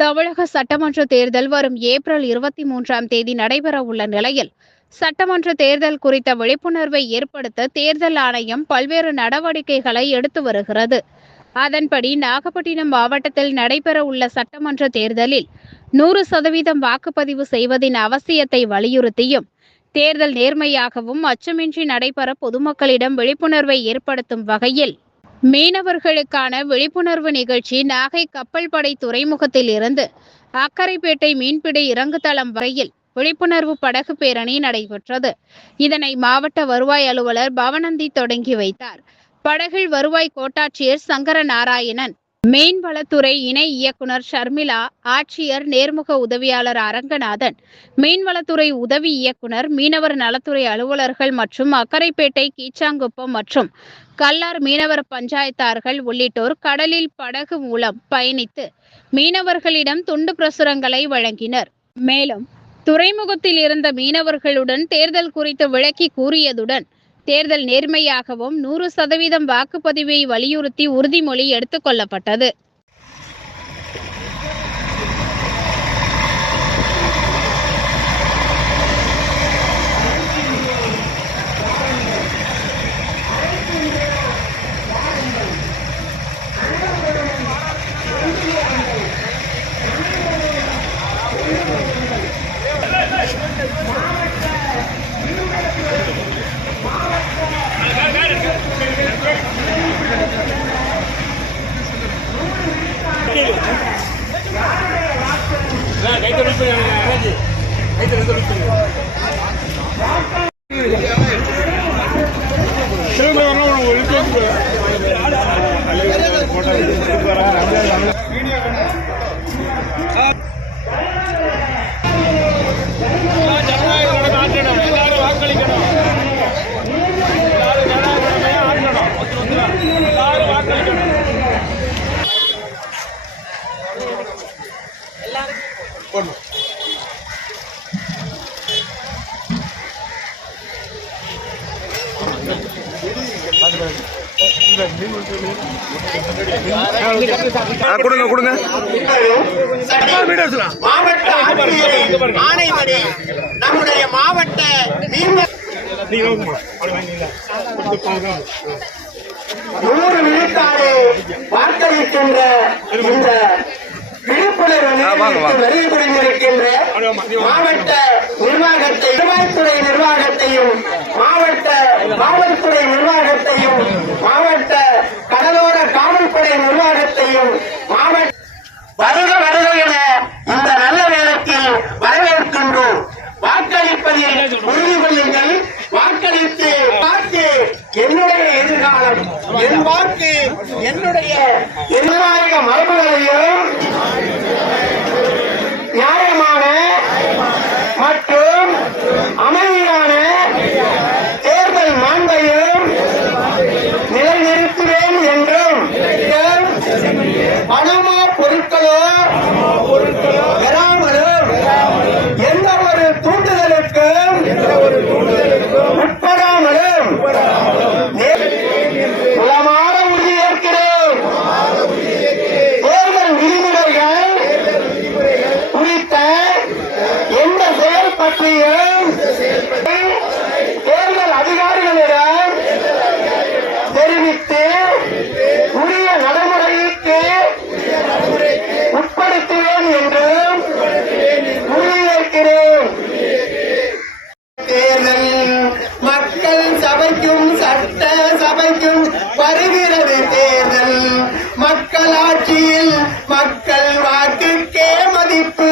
தமிழக சட்டமன்ற தேர்தல் வரும் ஏப்ரல் 23ஆம் தேதி நடைபெற உள்ள நிலையில் சட்டமன்ற தேர்தல் குறித்த விழிப்புணர்வை ஏற்படுத்த தேர்தல் ஆணையம் பல்வேறு நடவடிக்கைகளை எடுத்து வருகிறது. அதன்படி நாகப்பட்டினம் மாவட்டத்தில் நடைபெற உள்ள சட்டமன்ற தேர்தலில் 100% வாக்குப்பதிவு செய்வதின் அவசியத்தை வலியுறுத்தியும், தேர்தல் நேர்மையாகவும் அச்சமின்றி நடைபெற பொதுமக்களிடம் விழிப்புணர்வை ஏற்படுத்தும் வகையில் மீனவர்களுக்கான விழிப்புணர்வு நிகழ்ச்சி நாகை கப்பல் படை துறைமுகத்தில் இருந்து அக்கரைப்பேட்டை மீன்பிடி இறங்குதளம் வரையில் விழிப்புணர்வு படகு பேரணி நடைபெற்றது. இதனை மாவட்ட வருவாய் அலுவலர் பவனந்தி தொடங்கி வைத்தார். படகில் வருவாய் கோட்டாட்சியர் சங்கர நாராயணன், மீன்வளத்துறை இணை இயக்குனர் ஷர்மிளா, ஆட்சியர் நேர்முக உதவியாளர் அரங்கநாதன், மீன்வளத்துறை உதவி இயக்குனர், மீனவர் நலத்துறை அலுவலர்கள் மற்றும் அக்கரைப்பேட்டை, கீச்சாங்குப்பம் மற்றும் கல்லார் மீனவர் பஞ்சாயத்தார்கள் உள்ளிட்டோர் கடலில் படகு மூலம் பயணித்து மீனவர்களிடம் துண்டு பிரசுரங்களை வழங்கினர். மேலும் துறைமுகத்தில் இருந்த மீனவர்களுடன் தேர்தல் குறித்து விளக்கி கூறியதுடன் தேர்தல் நேர்மையாகவும் 100% வாக்குப்பதிவை வலியுறுத்தி உறுதிமொழி எடுத்துக் கொள்ளப்பட்டது. கொடுங்க மாவட்ட ஆணைப்படி நம்முடைய மாவட்ட 100 விழுக்காடு வாக்களிக்கின்ற இந்த விழிப்புணர்வு வருகை புரிந்திருக்கின்ற மாவட்ட நிர்வாகத்தை, வருவாய்த்துறை நிர்வாகத்தையும், மாவட்ட காவல்துறை நிர்வாகத்தையும், மாவட்ட கடலோர காவல்படை நிர்வாகத்தையும் வருக வருக என இந்த நல்ல வேளையில் வரவேற்கின்றோம். வாக்களிப்பதில் உறுதி கொள்ளுங்கள். வாக்களித்து வாக்கு என்னுடைய எதிர்காலம், என் வாக்கு என்னுடைய ஜனநாயக மரபுகளையும் நியாயமான மற்றும் அமைதியான தேர்தல் மாண்பையும் நிலைநிறுத்துவேன் என்றும், பணமோ பொருட்களோ பெறாமலும் எந்த ஒரு தூண்டுதலுக்கும் உட்படாமலும் உளமாற உறுதியேற்கிறேன். தேர்தல் விதிமுறைகள் குறித்த எந்த செயல் பற்றியும் தேர்தல் அதிகாரிகளிடம் தெரிவித்து உரிய நடைமுறைக்கு உட்படுத்துவேன் என்றும் உறுதியேற்கிறேன். தேர்தல் மக்கள் சபைக்கும் சட்ட சபைக்கும் வருகிறது. தேர்தல் மக்களாட்சியில் மக்கள் வாக்குக்கே மதிப்பு.